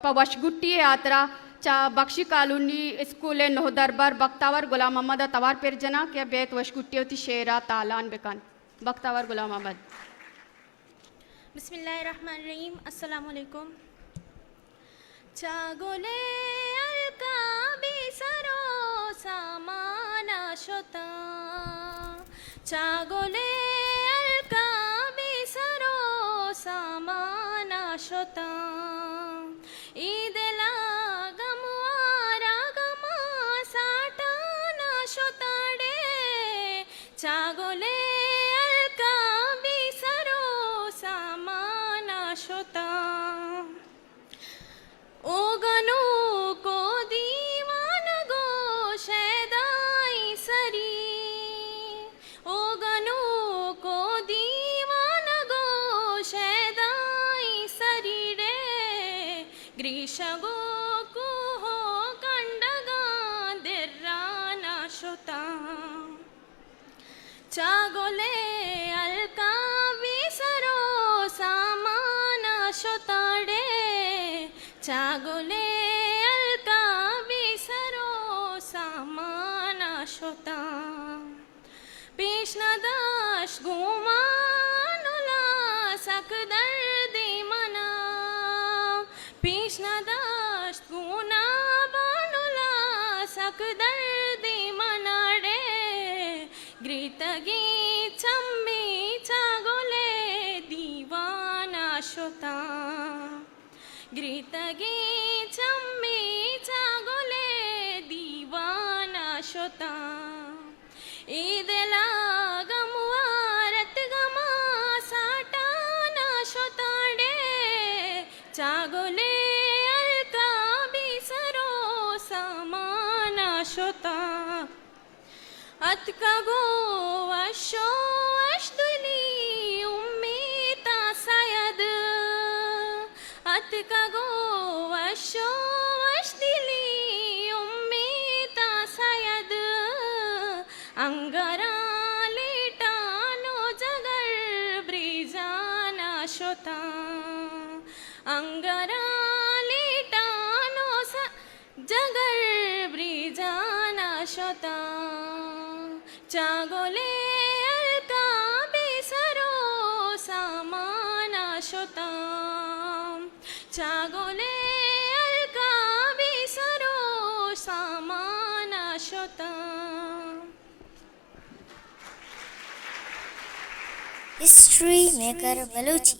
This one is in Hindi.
वशगुट्टी यात्रा चा बख्शी कॉलोनी स्कूल नो दरबार बख्तावर गुलाम मोहम्मद तवार पिरजना के बेत वशगुट्टी होती शेरा तालान बेकन बख्तावर गुलाम मोहम्मद। बिस्मिल्लाहिर्रहमानिर्रहीम। अस्सलाम वालेकुम। चागोले अलका बिसरो सामाना शोता चागोले अलका बिसरो सामाना शोता ईदेला गमवारा गमा साटाना शोताडे चागोले अलका बिसरो सामाना शोता ओगनो को दीवान गो शैदाई सरी ओगनो को दीवान गो शैदाई सरी रे ग्रीषगो को हो कंडगा दिर्राना शोता चागोले अलका बिसरो सामाना शोताडे चागोले अलका बिसरो सामाना शोता पेशनदाश गुमानुला सकदर्दी मना पेशनदाश गुना बानुला सकदर्दी मना रे ग्रीतगी चम्मी चागोले दीवाना शोता ग्रीतगी चम्मी चागोले दीवाना शोता ईदेला गमवारत गमा साटाना शोता डे चागोले अलका बिसरो सामाना शोता अतका गो अशो अशदुली उम्मीता सयद अतका गो अशो अशदिली उम्मीता सयद अंगरा लेटानो जगर ब्रिजाना शोता अंगरा लेटानो जगर ब्रिजाना शोता चागोले अलका बिसरो सामाना शोता चागोले अलका बिसरो सामाना शोता। History maker Balochi.